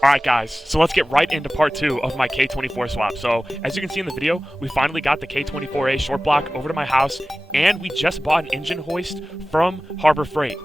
Alright guys, so let's get right into part 2 of my K24 swap. So, as you can see in the video, we finally got the K24A short block over to my house, and we just bought an engine hoist from Harbor Freight.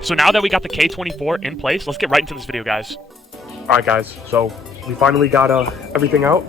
So now that we got the K24 in place, let's get right into this video, guys. Alright guys, so we finally got everything out,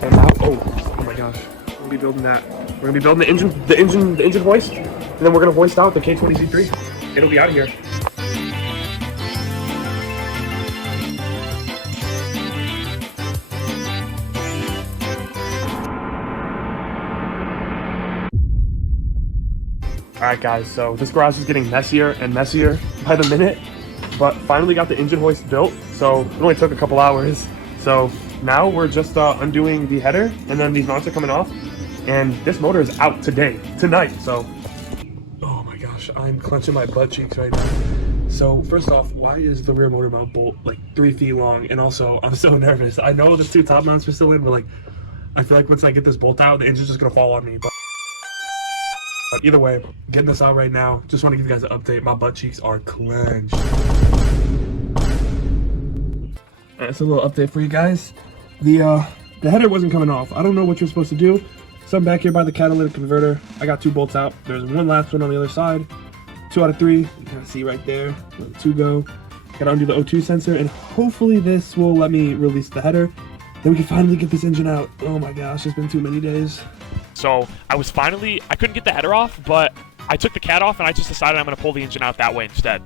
and now, oh my gosh, we're gonna be building that. We're gonna be building the engine hoist, and then we're gonna hoist out the K20 C3. It'll be out of here. Alright guys, so this garage is getting messier and messier by the minute, but finally got the engine hoist built, so it only took a couple hours. So now we're just undoing the header, and then these mounts are coming off, and this motor is out tonight, so... Oh my gosh, I'm clenching my butt cheeks right now. So first off, why is the rear motor mount bolt like 3 feet long? And also, I'm so nervous. I know the 2 top mounts are still in, but like, I feel like once I get this bolt out, the engine's just gonna fall on me. But either way, getting this out right now. Just want to give you guys an update. My butt cheeks are clenched. Alright, so a little update for you guys. The header wasn't coming off. I don't know what you're supposed to do. So I'm back here by the catalytic converter. I got 2 bolts out. There's one last one on the other side. 2 out of 3. You can see right there. Let 2 go. Gotta undo the O2 sensor, and hopefully this will let me release the header. Then we can finally get this engine out. Oh my gosh, it's been too many days. So I couldn't get the header off, but I took the cat off and I just decided I'm going to pull the engine out that way instead.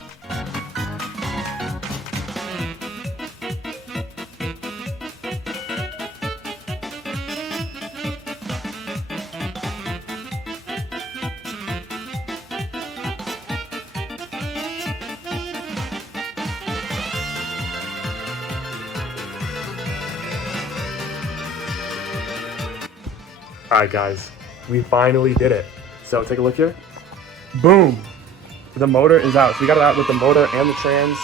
Alright guys, we finally did it. So take a look here. Boom! The motor is out. So we got it out with the motor and the trans.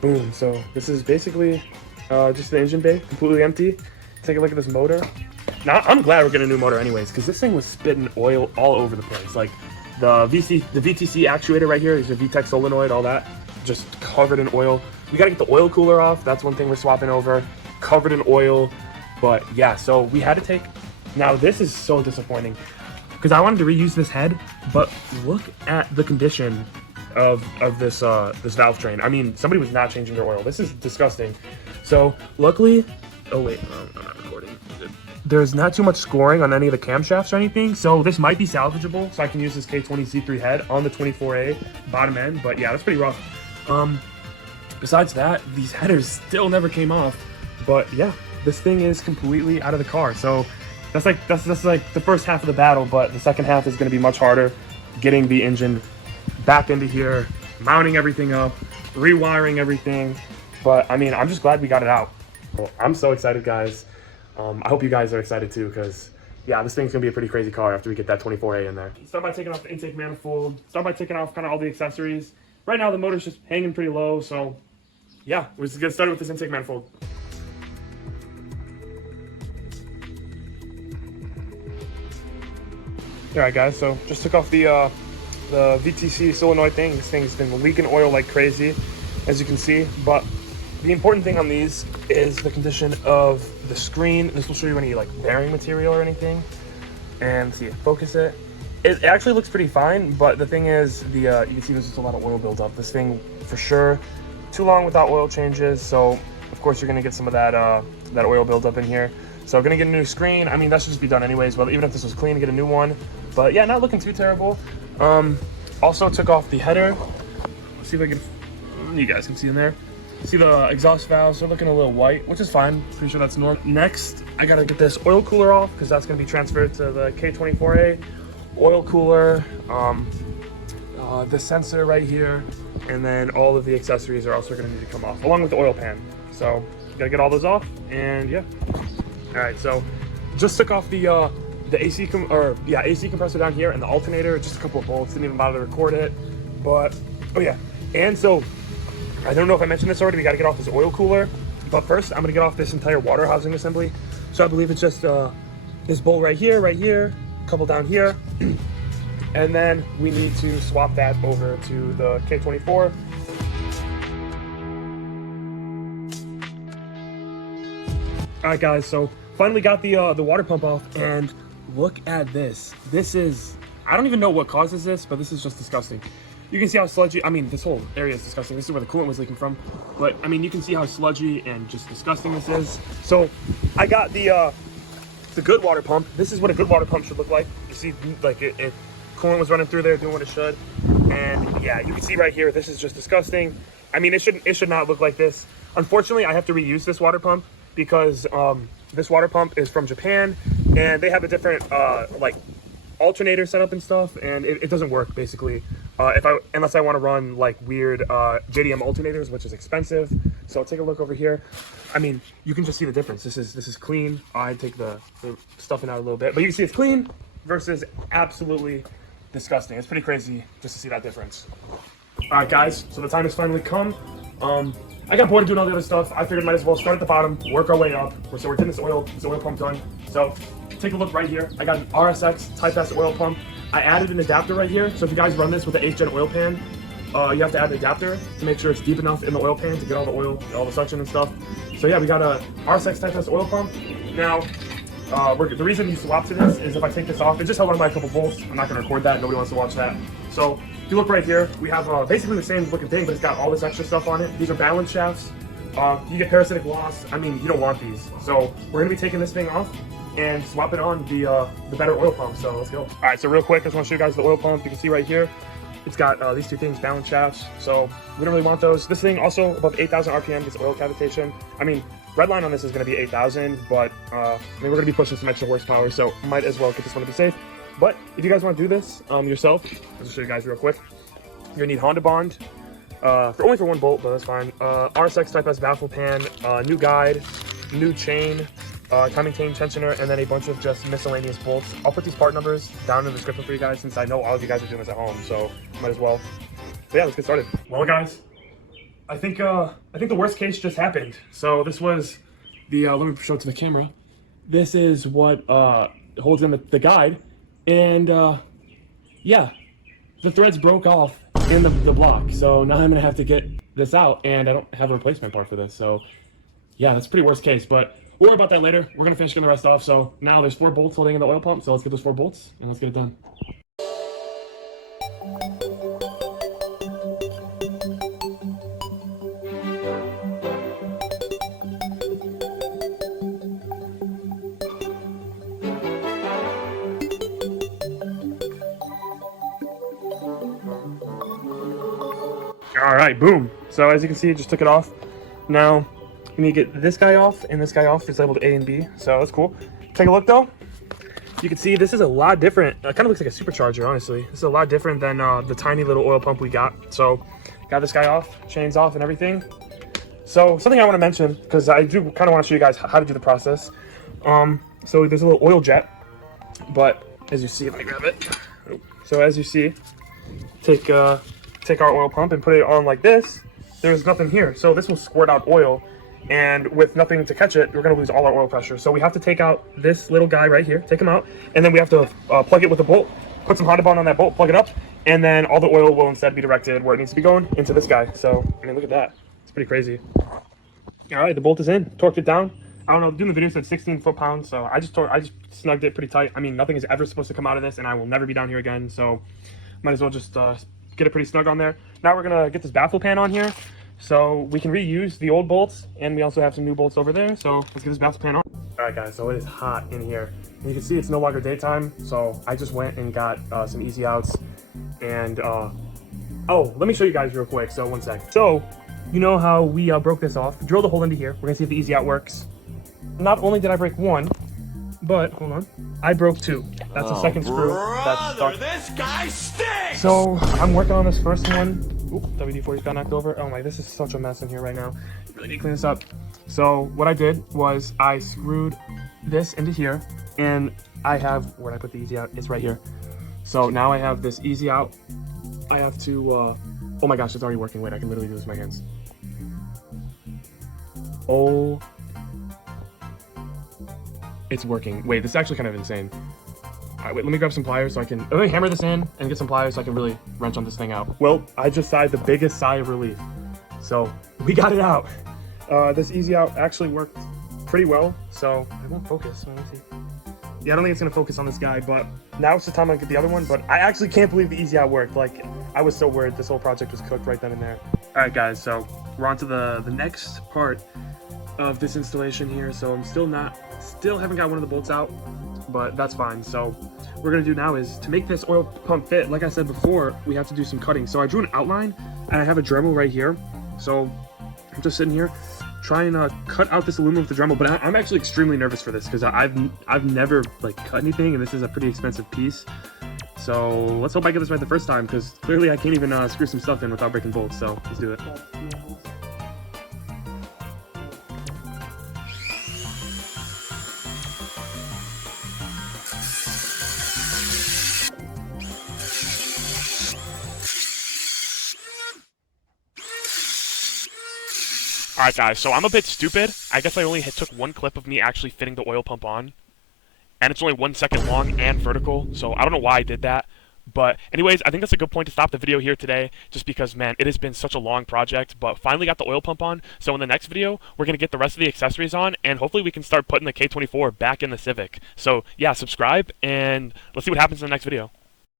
Boom. So this is basically just the engine bay, completely empty. Take a look at this motor. Now I'm glad we're getting a new motor anyways, because this thing was spitting oil all over the place. Like the VTC actuator right here is a VTEC solenoid, all that, just covered in oil. We gotta get the oil cooler off. That's one thing we're swapping over. Covered in oil. But yeah, so we had to take... Now this is so disappointing because I wanted to reuse this head, but look at the condition of this this valve train. I mean, somebody was not changing their oil. This is disgusting. So luckily, oh wait, I'm not recording. There's not too much scoring on any of the camshafts or anything, so this might be salvageable. So I can use this K20 C3 head on the 24A bottom end. But yeah, that's pretty rough. Besides that, these headers still never came off. But yeah, this thing is completely out of the car. So that's like the first half of the battle, but the second half is going to be much harder. Getting the engine back into here, mounting everything up, rewiring everything. But I mean, I'm just glad we got it out. Well, I'm so excited, guys. I hope you guys are excited too, because yeah, this thing's gonna be a pretty crazy car after we get that 24A in there. Start by taking off the intake manifold. Start by taking off kind of all the accessories. Right now the motor's just hanging pretty low, so yeah, we're just gonna start with this intake manifold. Alright guys, so just took off the VTC solenoid thing. This thing's been leaking oil like crazy, as you can see. But the important thing on these is the condition of the screen. This will show you any like bearing material or anything. And see, focus it. It actually looks pretty fine, but the thing is, you can see there's just a lot of oil buildup. This thing, for sure, too long without oil changes. So of course you're gonna get some of that oil buildup in here. So gonna get a new screen. I mean, that should just be done anyways. But even if this was clean, get a new one. But yeah, not looking too terrible. Also took off the header. Let's see if I can, you guys can see in there. See the exhaust valves, they're looking a little white, which is fine. Pretty sure that's normal. Next, I gotta get this oil cooler off because that's gonna be transferred to the K24A. Oil cooler, the sensor right here, and then all of the accessories are also gonna need to come off, along with the oil pan. So, gotta get all those off, and yeah. All right, so just took off the AC compressor down here and the alternator, just a couple of bolts, didn't even bother to record it. But oh yeah, and so I don't know if I mentioned this already, we got to get off this oil cooler, but first I'm gonna get off this entire water housing assembly. So I believe it's just this bolt right here, a couple down here, and then we need to swap that over to the K24. All right, guys, so finally got the water pump off, and look at this. This is, I don't even know what causes this, but this is just disgusting. You can see how sludgy, I mean, this whole area is disgusting. This is where the coolant was leaking from. But, I mean, you can see how sludgy and just disgusting this is. So, I got the good water pump. This is what a good water pump should look like. You see, like, coolant was running through there, doing what it should. And, yeah, you can see right here, this is just disgusting. I mean, it should not look like this. Unfortunately, I have to reuse this water pump because this water pump is from Japan. And they have a different, like, alternator setup and stuff, and it doesn't work basically unless I want to run like weird JDM alternators, which is expensive. So take a look over here. I mean, you can just see the difference. This is clean. I take the stuffing out a little bit, but you can see it's clean versus absolutely disgusting. It's pretty crazy just to see that difference. All right, guys, so the time has finally come. I got bored of doing all the other stuff. I figured might as well start at the bottom, work our way up. So we're getting this oil pump done. So take a look right here. I got an RSX Type S oil pump. I added an adapter right here. So if you guys run this with the 8th gen oil pan, you have to add an adapter to make sure it's deep enough in the oil pan to get all the oil, all the suction and stuff. So yeah, we got a RSX Type S oil pump. Now, the reason you swap to this is if I take this off, it just held on by a couple bolts. I'm not gonna record that, nobody wants to watch that. So if you look right here, we have basically the same looking thing, but it's got all this extra stuff on it. These are balance shafts. You get parasitic loss. I mean, you don't want these. So we're gonna be taking this thing off and swap it on the better oil pump. So let's go. All right, so real quick, I just want to show you guys the oil pump. You can see right here, it's got these two things, balance shafts. So we don't really want those. This thing also above 8,000 RPM gets oil cavitation. I mean, red line on this is going to be 8,000, but I mean, we're going to be pushing some extra horsepower, so might as well get this one to be safe. But if you guys want to do this yourself, I'll just show you guys real quick. You're going to need Honda Bond, only for one bolt, but that's fine. RSX Type S baffle pan, new guide, new chain, timing chain tensioner, and then a bunch of just miscellaneous bolts. I'll put these part numbers down in the description for you guys since I know all of you guys are doing this at home, so might as well. So yeah, let's get started. Well, guys, I think the worst case just happened. So this was the let me show it to the camera. This is what holds in the guide, and yeah, the threads broke off in the block. So now I'm gonna have to get this out, and I don't have a replacement part for this. So yeah, that's pretty worst case, but we'll worry about that later. We're gonna finish getting the rest off. So now there's 4 bolts holding in the oil pump. So let's get those 4 bolts and let's get it done. All right, boom. So as you can see, it just took it off. Now, we need to get this guy off and this guy off. It's labeled A and B, so that's cool. Take a look though. You can see this is a lot different. It kind of looks like a supercharger, honestly. This is a lot different than the tiny little oil pump we got. So, got this guy off, chains off and everything. So, something I want to mention, because I do kind of want to show you guys how to do the process. So there's a little oil jet, but as you see, let me grab it. So as you see, take our oil pump and put it on like this. There's nothing here, so this will squirt out oil. And with nothing to catch it, we're going to lose all our oil pressure. So we have to take out this little guy right here, take him out, and then we have to plug it with a bolt, put some Honda Bond on that bolt, plug it up, and then all the oil will instead be directed where it needs to be going, into this guy. So, I mean, look at that. It's pretty crazy. All right, the bolt is in, torqued it down. I don't know, doing the video said 16 foot-pounds, so I just snugged it pretty tight. I mean, nothing is ever supposed to come out of this, and I will never be down here again, so might as well just get it pretty snug on there. Now we're going to get this baffle pan on here. So we can reuse the old bolts, and we also have some new bolts over there. So let's get this baffle pan on. All right, guys, so it is hot in here. And you can see it's no longer daytime, so I just went and got some easy outs. And, oh, let me show you guys real quick, so one sec. So, you know how we broke this off, drilled a hole into here. We're gonna see if the easy out works. Not only did I break one, but, hold on, I broke 2. That's the second screw that's stuck. This guy stinks! So, I'm working on this first one. Oop, WD-40 got knocked over. Oh my, this is such a mess in here right now. Really need to clean this up. So what I did was I screwed this into here, and I have, where did I put the easy out? It's right here. So now I have this easy out. I have to, oh my gosh, it's already working. Wait, I can literally do this with my hands. Oh, it's working. Wait, this is actually kind of insane. All right, wait, let me grab some pliers so I can hammer this in and get some pliers so I can really wrench on this thing out. Well, I just sighed the biggest sigh of relief. So we got it out. This easy out actually worked pretty well, so it won't focus. Let me see. Yeah, I don't think it's gonna focus on this guy, but now it's the time I get the other one. But I actually can't believe the easy out worked. Like, I was so worried this whole project was cooked right then and there. All right, guys, so we're on to the next part of this installation here. So I'm still haven't got one of the bolts out, but that's fine. So what we're gonna do now is to make this oil pump fit, like I said before, we have to do some cutting. So I drew an outline and I have a Dremel right here. So I'm just sitting here trying to cut out this aluminum with the Dremel, but I'm actually extremely nervous for this because I've never like cut anything, and this is a pretty expensive piece. So let's hope I get this right the first time, because clearly I can't even screw some stuff in without breaking bolts. So let's do it. Alright guys, so I'm a bit stupid. I guess I only took one clip of me actually fitting the oil pump on. And it's only 1 second long and vertical, so I don't know why I did that. But anyways, I think that's a good point to stop the video here today, just because, man, it has been such a long project, but finally got the oil pump on. So in the next video, we're going to get the rest of the accessories on, and hopefully we can start putting the K24 back in the Civic. So yeah, subscribe, and let's see what happens in the next video.